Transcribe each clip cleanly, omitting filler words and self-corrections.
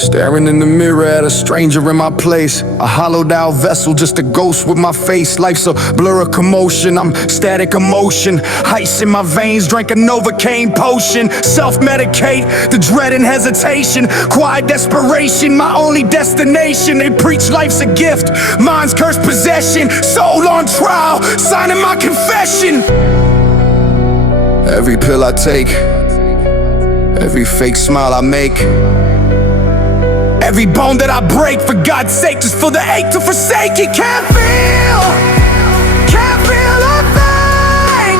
Staring in the mirror at a stranger in my place, a hollowed out vessel, just a ghost with my face. Life's a blur of commotion, I'm static emotion. Ice in my veins, drank a Novocaine potion. Self-medicate, the dread and hesitation. Quiet desperation, my only destination. They preach life's a gift, mine's cursed possession. Soul on trial, signing my confession. Every pill I take, every fake smile I make, every bone that I break, for God's sake, just for the ache to forsake it. Can't feel a thing.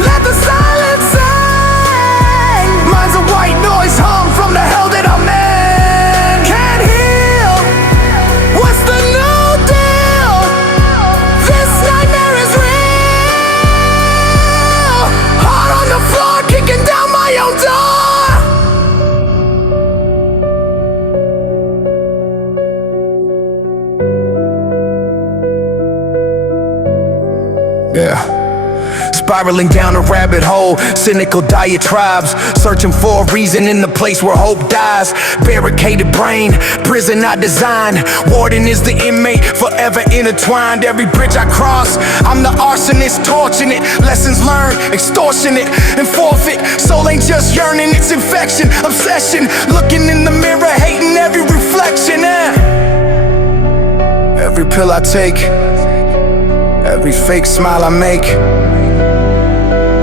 Let the silence sing. Mine's a white noise hum from the hell that I'm in. Can't heal. What's the new deal? This nightmare is real. Heart on the floor, kicking down my own door. Yeah. Spiraling down a rabbit hole, cynical diatribes, searching for a reason in the place where hope dies. Barricaded brain, prison I design. Warden is the inmate, forever intertwined. Every bridge I cross, I'm the arsonist, torching it. Lessons learned, extortionate and forfeit. Soul ain't just yearning, it's infection, obsession. Looking in the mirror, hating every reflection. Every pill I take, every fake smile I make,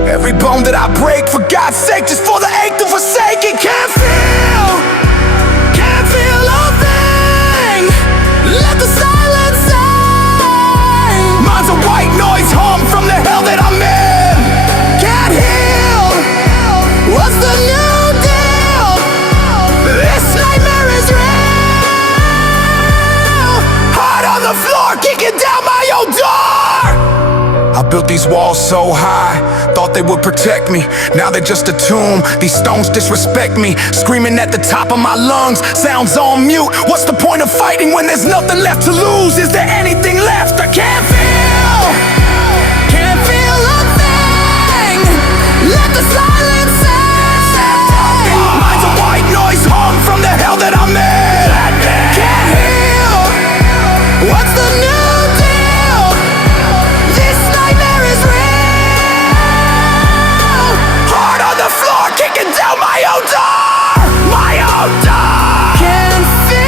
every bone that I break, for God's sake, just for the ache to forsake it. Can't feel a thing. Let the silence sing. Mine's a white noise hum from the hell that I'm in. Can't heal. What's the new deal? This nightmare is real. Heart on the floor, kicking down my own door. I built these walls so high, thought they would protect me. Now they're just a tomb, these stones disrespect me. Screaming at the top of my lungs, sounds on mute. What's the point of fighting when there's nothing left to lose? Is there anything left? I can't feel a thing. Let the silence sing. Mine's a white noise hum from the hell that I'm in. Can't heal. What's the new? Kicking down my own door, my own door. Can't feel.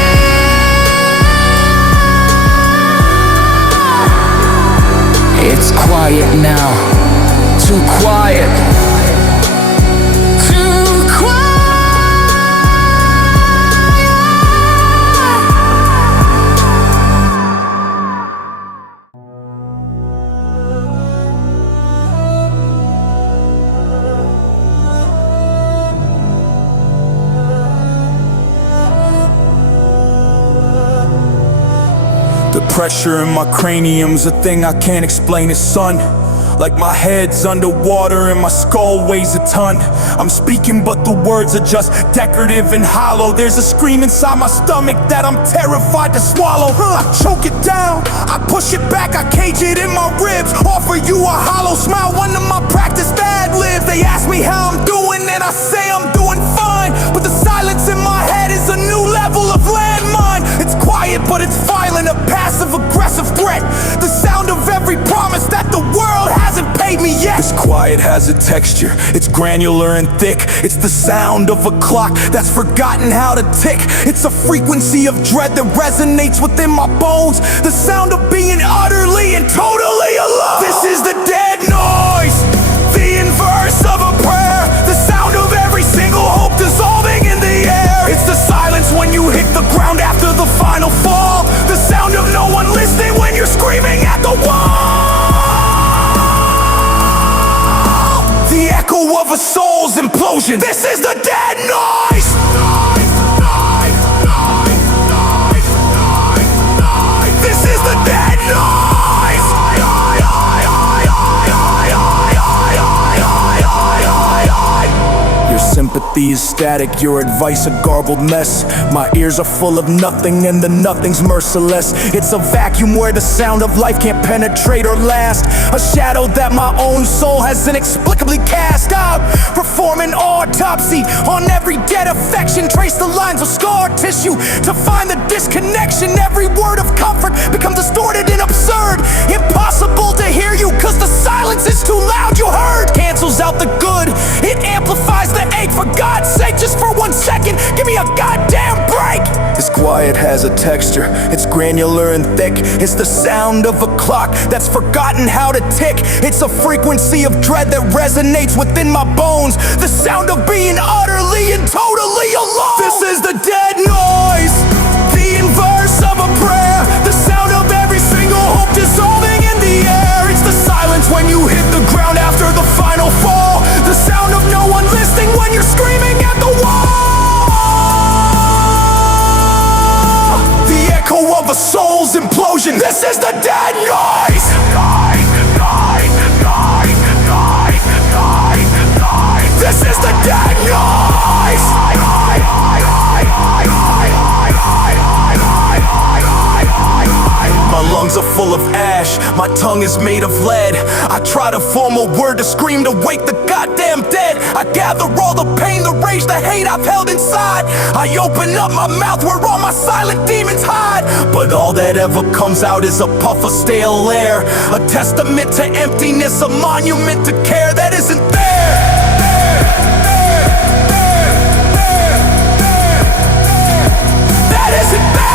It's quiet now, too quiet. The pressure in my cranium's a thing I can't explain it, son. Like my head's underwater and my skull weighs a ton. I'm speaking but the words are just decorative and hollow. There's a scream inside my stomach that I'm terrified to swallow. I choke it down, I push it back, I cage it in my ribs. Offer you a hollow smile, one of my practiced ad-libs. They ask me how I'm doing and I say I'm doing fine. But the silence in my head is a new level of landmine. It's quiet but it's violent, a passive-aggressive threat. The sound of every promise that the world hasn't paid me yet. This quiet has a texture, it's granular and thick. It's the sound of a clock that's forgotten how to tick. It's a frequency of dread that resonates within my bones. The sound of being utterly and totally alone. This is the dead noise, the inverse of a prayer. The sound of every single hope dissolving in the air. It's the silence when you hit the ground after the final fall. The sound of no one listening when you're screaming at the wall. The echo of a soul's implosion. This is the dead noise. This is the dead noise. Your sympathy copy is static, your advice a garbled mess. My ears are full of nothing and the nothing's merciless. It's a vacuum where the sound of life can't penetrate or last. A shadow that my own soul has inexplicably cast out. Perform an autopsy on every dead affection. Trace the lines of scar tissue to find the disconnection. Every word of comfort becomes distorted and absurd. Impossible to hear you cause the silence is too loud. You heard cancels out the good, it amplifies the ache. For God's sake, just for 1 second, give me a goddamn break. This quiet has a texture, it's granular and thick. It's the sound of a clock that's forgotten how to tick. It's a frequency of dread that resonates within my bones. The sound of being utterly and totally alone. This is the dead noise, the inverse of a prayer. The sound of every single hope dissolving in the air. It's the silence when you hit the ground after the final fall. The sound of no one listening when you're screaming at the wall. The echo of a soul's implosion. This is the dead noise. This is the dead noise. My lungs are full of ash, my tongue is made of lead. I try to form a word to scream to wake the goddamn dead. I gather all the pain, the rage, the hate I've held inside. I open up my mouth where all my silent demons hide. But all that ever comes out is a puff of stale air. A testament to emptiness, a monument to care that isn't there. That isn't there.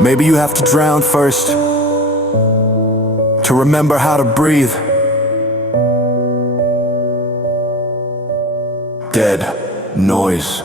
Maybe you have to drown first to remember how to breathe. Dead noise.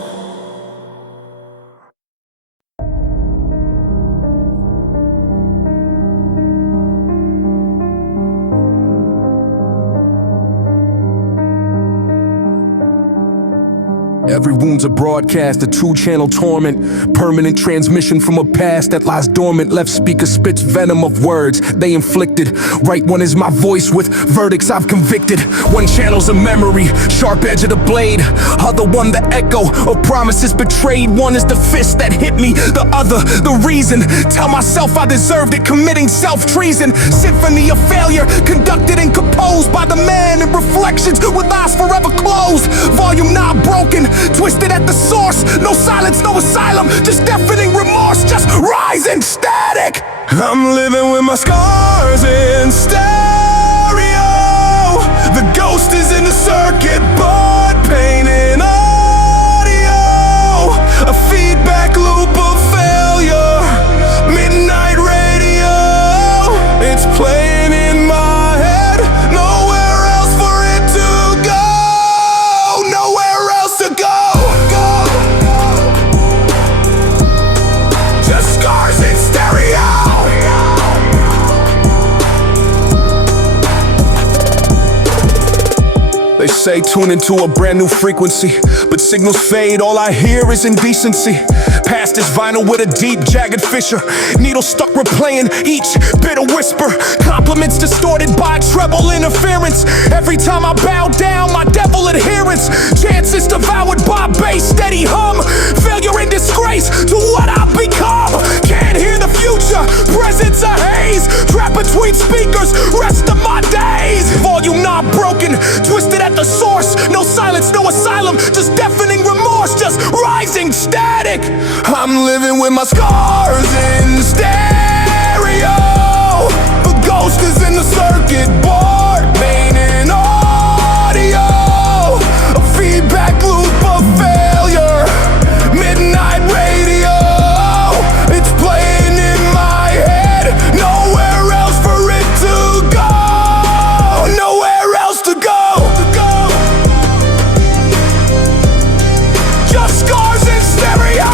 Every wound's a broadcast, a two-channel torment. Permanent transmission from a past that lies dormant. Left speaker spits venom of words they inflicted. Right one is my voice with verdicts I've convicted. One channel's a memory, sharp edge of the blade. Other one the echo of promises betrayed. One is the fist that hit me, the other the reason. Tell myself I deserved it, committing self-treason. Symphony of failure, conducted and composed by the man in reflections with eyes forever closed. Volume not broken, twisted at the source. No silence, no asylum, just deafening remorse, just rising static. I'm living with my scars in stereo. The ghost is in the circuit board, pain and audio. A feedback loop of failure, midnight radio. It's playing in my head, nowhere else for it to go. Nowhere else to go. Just scars in stereo. They say tune into a brand new frequency, but signals fade, all I hear is indecency. Past is vinyl with a deep, jagged fissure. Needle stuck replaying each bitter whisper. Compliments distorted by treble interference. Every time I bow down, my devil adherence. Chances devoured by bass, steady hum. Failure and disgrace to what I've become. Can't hear the future, presence a haze. Trapped between speakers, rest of my days. Volume not broken, twisted at the source. No silence, no asylum, just deafening remorse, just rising static. I'm living with my scars in stereo. The ghost is in the circuit board, pain and audio. A feedback loop of failure, midnight radio. It's playing in my head, nowhere else for it to go. Nowhere else to go. Just scars in stereo.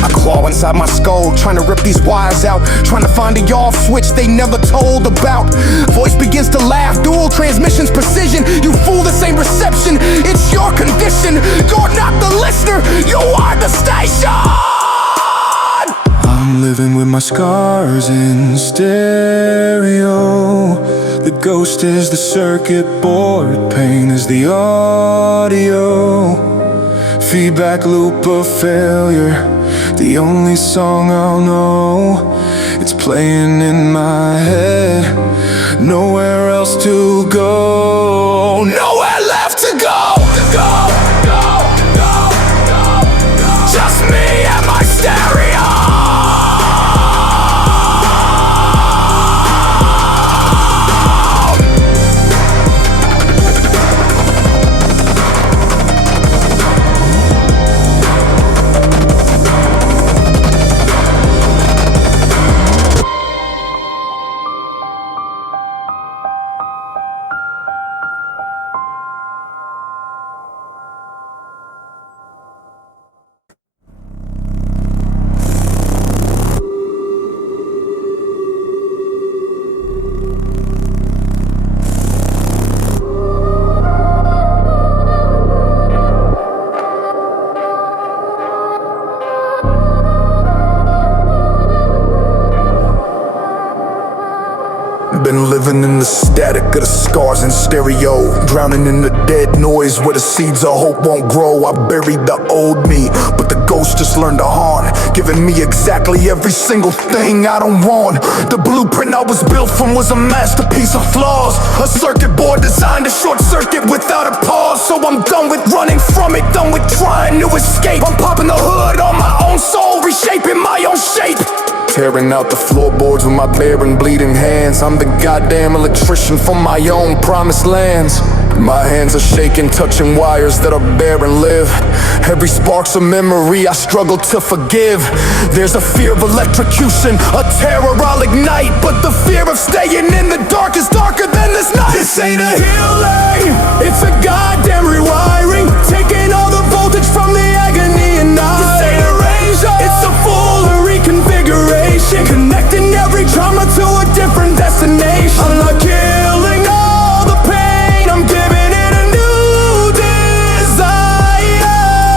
I claw inside my skull, trying to rip these wires out, trying to find a off switch they never told about. Voice begins to laugh, dual transmissions precision. You fool, this ain't reception, it's your condition. You're not the listener, you are the station. my scars in stereo. The ghost is the circuit board, pain is the audio. Feedback loop of failure, the only song I'll know. It's playing in my head, nowhere else to go, nowhere left to go. Just me and my stereo. Been living in the static of the scars in stereo, drowning in the dead noise where the seeds of hope won't grow. I buried the old me, but the ghost just learned to haunt, giving me exactly every single thing I don't want. The blueprint I was built from was a masterpiece of flaws, a circuit board designed to short circuit without a pause. So I'm done with running from it, done with trying to escape. I'm popping the hood on my own soul, reshaping my own shape. Tearing out the floorboards with my bare and bleeding hands. I'm the goddamn electrician from my own promised lands. My hands are shaking, touching wires that are bare and live. Every spark's a memory I struggle to forgive. There's a fear of electrocution, a terror I'll ignite, but the fear of staying in the dark is darker than this night. This ain't a healing, it's a goddamn rewiring, taking all the voltage from the agony and night. This ain't erasure, it's a full reconfiguration, connecting every trauma to a different destination. I'm not killing all the pain, I'm giving it a new desire.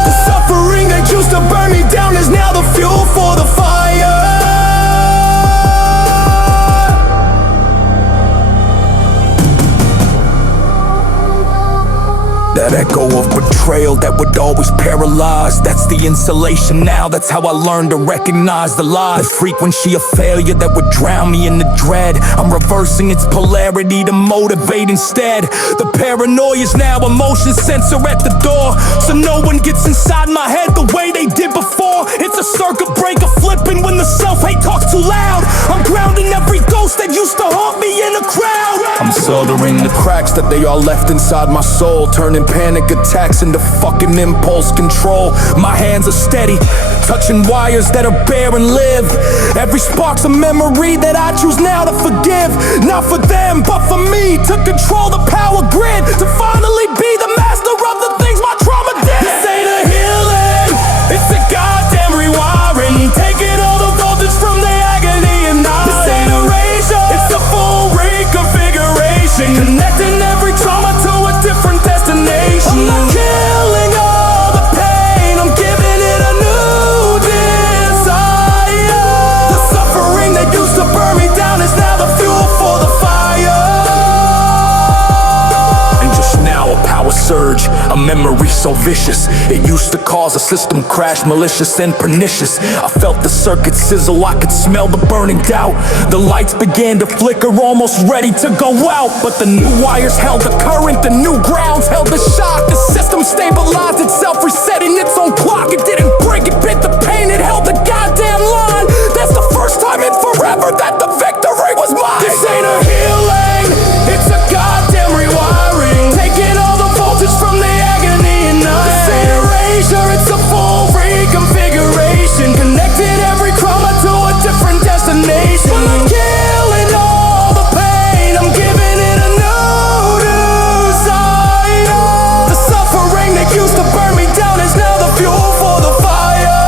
The suffering that used to burn me down is now the fuel for the fire. That echo of betrayal that would always paralyze, that's the insulation now, that's how I learned to recognize the lies. The frequency of failure that would drown me in the dread, I'm reversing its polarity to motivate instead. The paranoia's now a motion sensor at the door, so no one gets inside my head the way they did before. It's a circuit breaker flipping when the self-hate talks too loud. I'm grounding every ghost that used to haunt me in a crowd. I'm soldering the cracks that they all left inside my soul, turning panic attacks into fucking impulse control. My hands are steady, touching wires that are bare and live. Every spark's a memory that I choose now to forgive. Not for them, but for me, to control the power grid, to finally be the master of the things my trauma did. This ain't a healing, it's a goddamn rewiring, taking all the voltage from the agony and night. This ain't erasure, it's a full reconfiguration, connecting every trauma to a different destination. I'm not killing all the pain, I'm giving it a new desire. The suffering that used to burn me down is now the fuel for the fire. And just now a power surge, a memory so vicious, it used to cause a system crash, malicious and pernicious. I felt the circuit sizzle, I could smell the burning doubt. The lights began to flicker, almost ready to go out, but the new wires held the current, the new grounds held the shock. The system stabilized itself, resetting its own clock. It didn't break, it bit the pain, it held the goddamn line. That's the first time in forever that the victory was mine. This ain't a healing, it's a goddamn rewiring, taking all the voltage from the agony and night. This ain't erasure, it's a full reconfiguration, connecting every trauma to a different destination. I'm not killing all the pain, I'm giving it a new desire. The suffering that used to burn me down is now the fuel for the fire.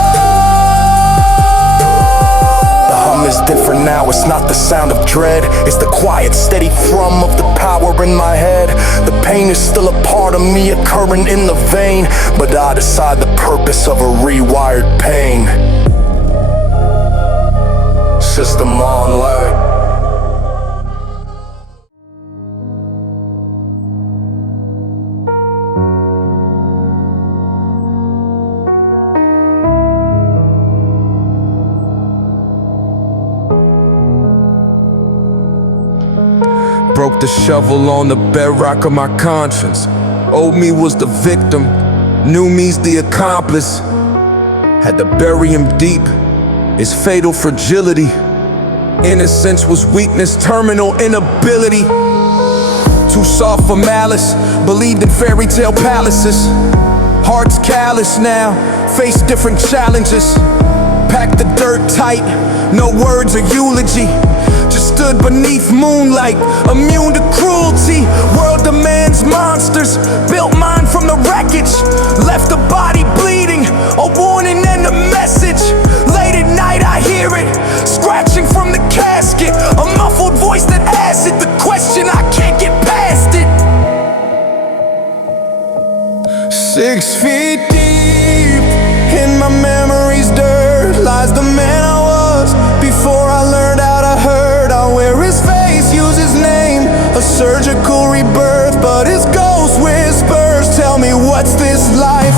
The hum is different now, it's not the sound of dread, it's the quiet, steady thrum of the power in my head. The pain is still a part of me, a current in the vein, but I decide the purpose of a rewired pain. system on word. Broke the shovel on the bedrock of my conscience. Old me was the victim, new me's the accomplice. Had to bury him deep, it's fatal fragility. Innocence was weakness, terminal inability. Too soft for malice, believed in fairy tale palaces. Hearts callous now, face different challenges. Packed the dirt tight, no words or eulogy. Just stood beneath moonlight, immune to cruelty. World demands monsters, built mine from the wreckage. Left the body bleeding, a warning and a message. Late at night I hear it, scratching from the casket. A muffled voice that asks it the question, I can't get past it. 6 feet deep in my memory's dirt lies the man I was before I learned how to hurt. I'll wear his face, use his name, a surgical rebirth. But his ghost whispers, tell me what's this life?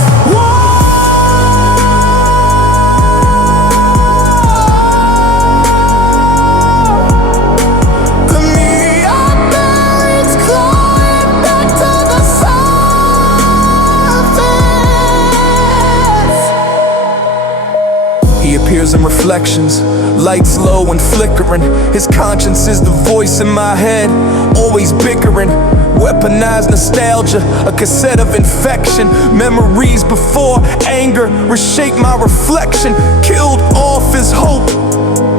The me I buried's clawing back to the surface. He appears in reflections, lights low and flickering. His conscience is the voice in my head, always bickering. Weaponized nostalgia, a cassette of infection. Memories before anger reshaped my reflection. Killed off his hope,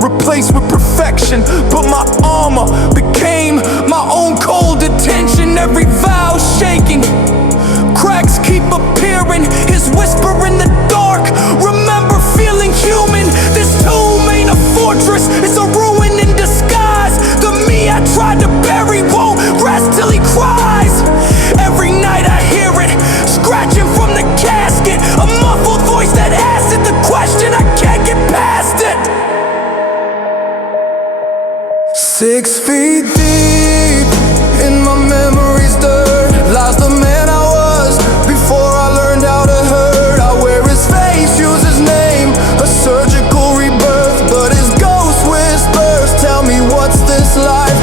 replaced with perfection. But my armor became my own cold detention. Every vow shaking, cracks keep appearing. His whisper in the dark, remember feeling human. This tomb ain't a fortress, it's a ruin in disguise. The me I tried to bury won't rest till he cries. Every night I hear it, scratching from the casket. A muffled voice that asks it the question, I can't get past it. 6 feet deep in my memory's dirt lies the man I was before I learned how to hurt. I wear his face, use his name, a surgical rebirth. But his ghost whispers, tell me what's this life?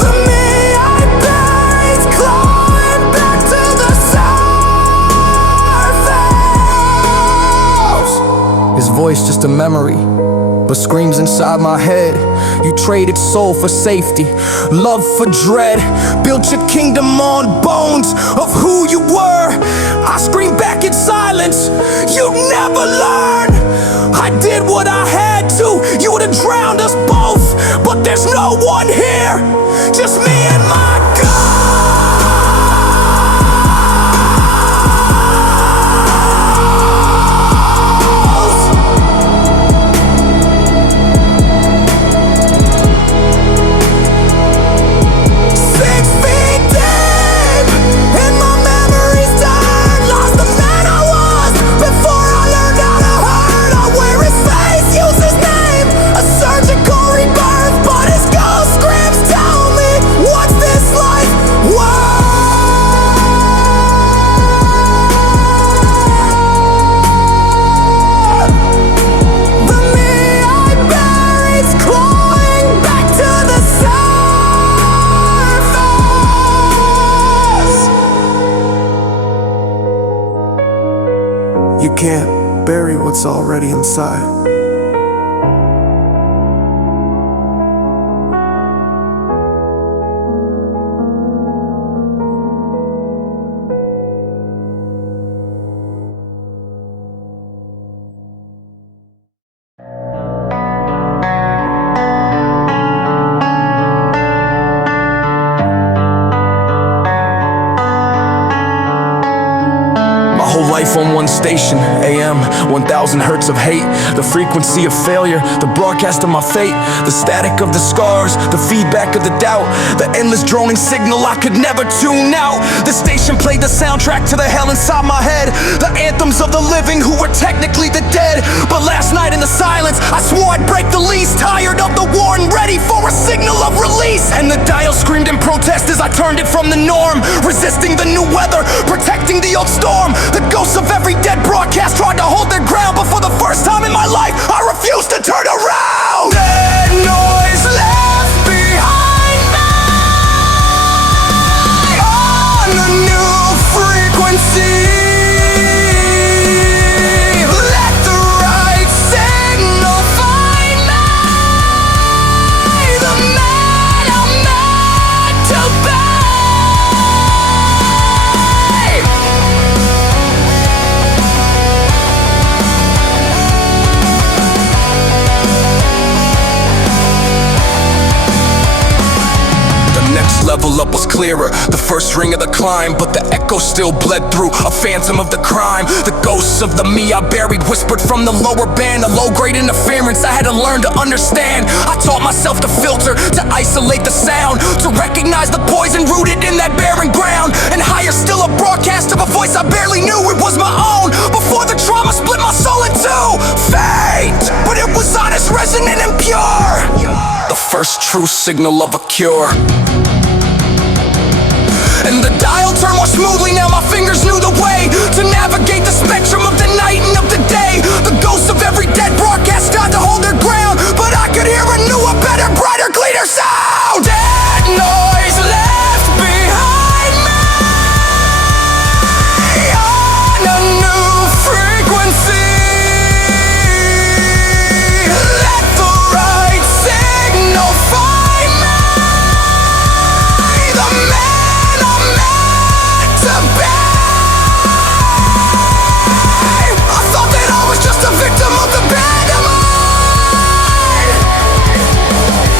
The me I buried's clawing back to the surface. His voice just a memory, but screams inside my head. You traded soul for safety, love for dread. Built your kingdom on bones of who you were. I scream back in silence, you never learn. I did what I had to, you would've drowned us both. But there's no one here, just me and my God. You can't bury what's already inside. Whole life on one station, AM, 1,000 hertz of hate, the frequency of failure, the broadcast of my fate, the static of the scars, the feedback of the doubt, the endless droning signal I could never tune out. The station played the soundtrack to the hell inside my head, the anthems of the living who were technically the dead. But last night in the silence, I swore I'd break the lease, tired of the war and ready for a signal of release. And the dial screamed in protest as I turned it from the norm, resisting the new weather, protecting the old storm. The ghosts of every dead broadcast tried to hold their ground, but for the first time in my life, I refused to turn around. That noise left behind me on a new frequency. Let the right signal find me, the man I'm meant to be. Level up was clearer, the first ring of the climb, but the echo still bled through, a phantom of the crime. The ghosts of the me I buried whispered from the lower band, a low-grade interference I had to learn to understand. I taught myself to filter, to isolate the sound, to recognize the poison rooted in that barren ground. And higher still, a broadcast of a voice I barely knew it was my own, before the trauma split my soul in two. Faint, but it was honest, resonant and pure, the first true signal of a cure. And the dial turned more smoothly, now my fingers knew the way to navigate the spectrum of the night and of the day. The ghosts of every dead broadcast tried to hold their ground, but I could hear a newer, better, brighter, cleaner sound. That noise left behind me on a new frequency. Let the right signal find me, the man I thought that I was just a victim of the bad of mine,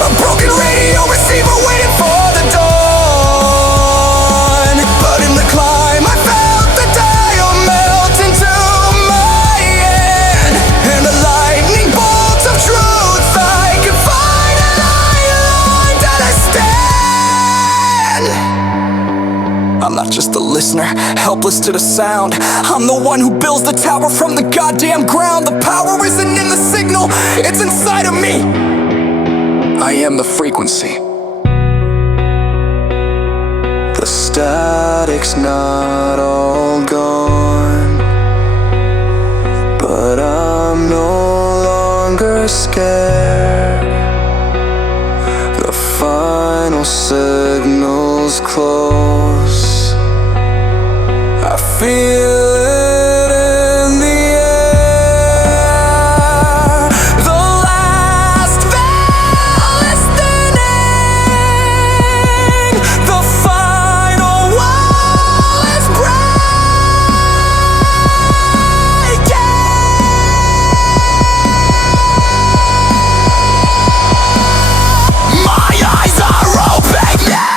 a broken radio receiver waiting for the dawn. But in the climb I felt the dial melt into my hand, and the lightning bolts of truth I could finally learn to understand. I'm not just a listener, helpless to the sound. I'm the one who builds the tower from the goddamn ground. The power isn't in the signal, it's inside of me. I am the frequency. The static's not all gone, but I'm no longer scared. The final signal's close, I feel it in the air. The last bell is thinning, the final wall is breaking. My eyes are open now.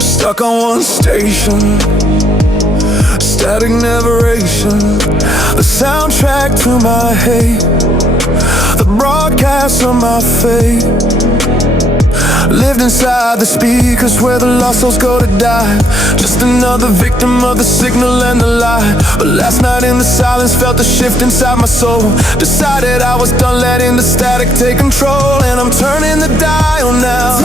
Stuck on one station, static narration, the soundtrack to my hate, the broadcast of my fate. Lived inside the speakers where the lost souls go to die. Just another victim of the signal and the lie. But last night in the silence felt a shift inside my soul. Decided I was done letting the static take control. And I'm turning the dial now,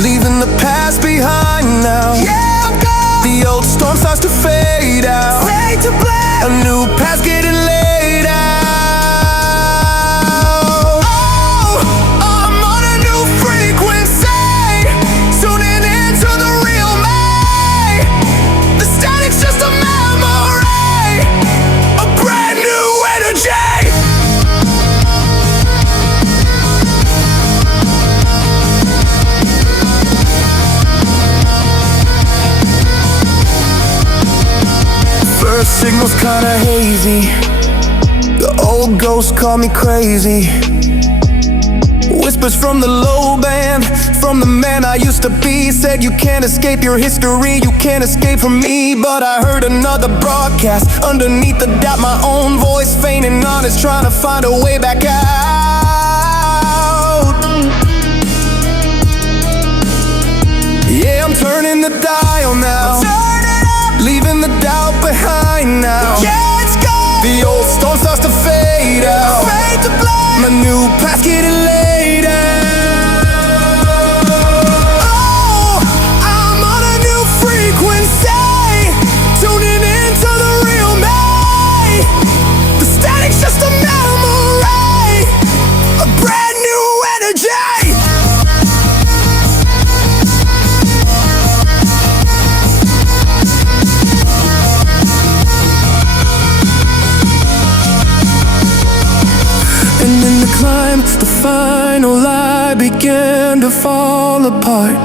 leaving the past behind now. Yeah, I'm gone. The old storm starts to fade out, fade to black. A new path's getting laid out. Signals kinda hazy. The old ghosts call me crazy. Whispers from the low band, from the man I used to be. Said you can't escape your history, you can't escape from me. But I heard another broadcast. Underneath the doubt, my own voice fainting honest, trying to find a way back out. Yeah, I'm turning the dial now, leaving the doubt behind now. Yeah, it's gone. The old storm starts to fade out, fade to black. My new path's getting laid out. Oh, I'm on a new frequency, tuning into the real me. The static's just a memory, a brand new energy. And in the climb, the final lie began to fall apart.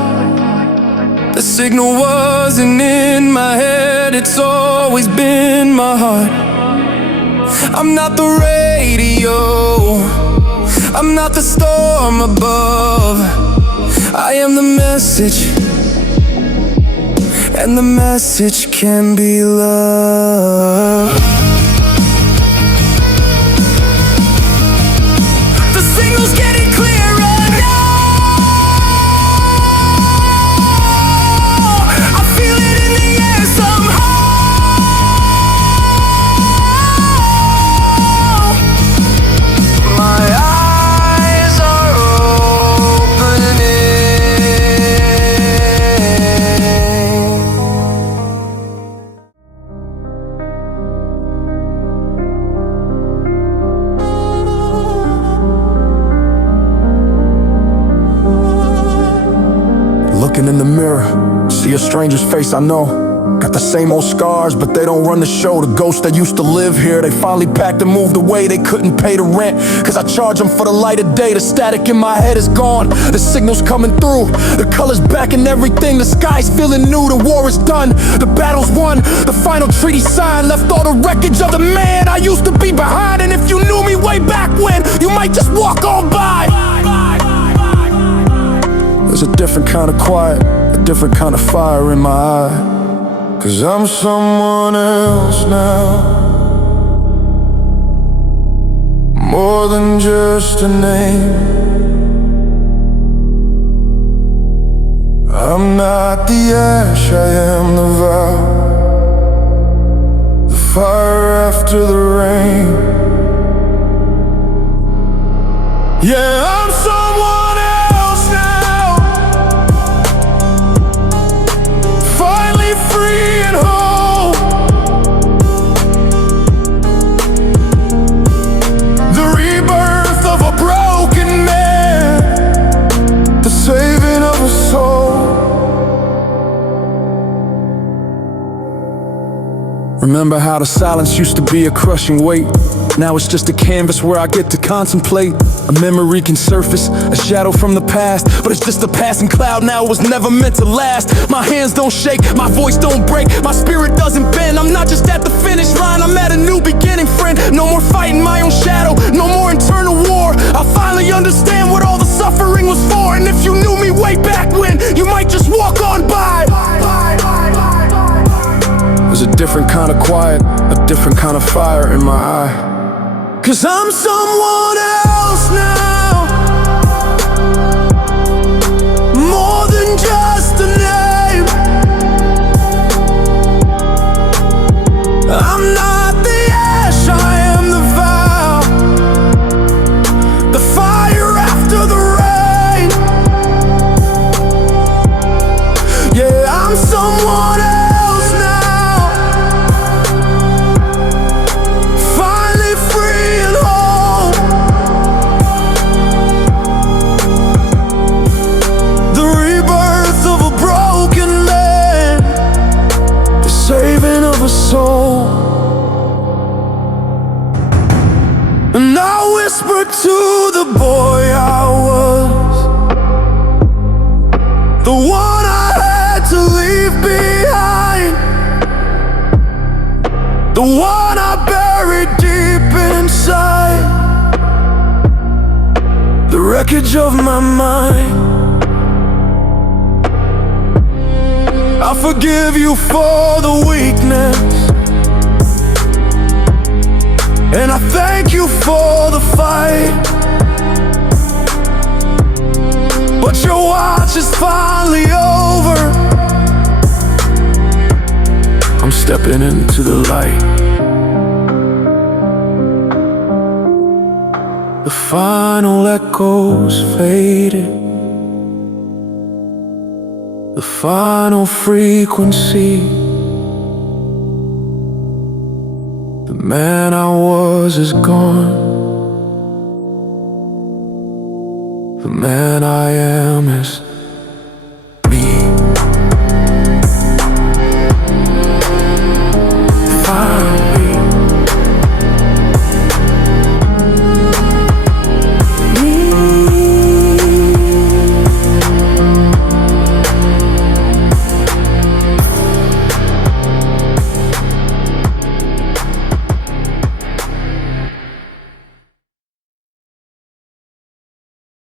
The signal wasn't in my head, it's always been my heart. I'm not the radio, I'm not the storm above. I am the message, and the message can be love. Signal's getting clearer now. I feel it in the air somehow. My eyes are Looking in the mirror, see a stranger's face I know. Got the same old scars, but they don't run the show. The ghosts that used to live here, they finally packed and moved away. They couldn't pay the rent, cause I charge them for the light of day. The static in my head is gone, the signal's coming through. The color's back and everything, the sky's feeling new. The war is done, the battle's won. The final treaty signed, left all the wreckage of the man I used to be behind. And if you knew me way back when, you might just walk on by. There's a different kind of quiet, a different kind of fire in my eye. Cause I'm someone else now, more than just a name. I'm not the ash, I am the vow, the fire after the rain. Yeah, I'm someone else now, finally free and whole. The rebirth of a broken man, the saving of a soul. Remember how the silence used to be a crushing weight? Now it's just a canvas where I get to contemplate. A memory can surface, a shadow from the past, but it's just a passing cloud now, it was never meant to last. My hands don't shake, my voice don't break, my spirit doesn't bend. I'm not just at the finish line, I'm at a new beginning, friend. No more fighting my own shadow, no more internal war. I'll finally understand what all the suffering was for. And if you knew me way back when, you might just walk on by. There's a different kind of quiet, a different kind of fire in my eye. Cause I'm someone else now, to the boy I was, the one I had to leave behind, the one I buried deep inside the wreckage of my mind. I forgive you for the weakness, and I thank you for the fight. But your watch is finally over. I'm stepping into the light. The final echoes faded, the final frequency. The man I was is gone. The man I am is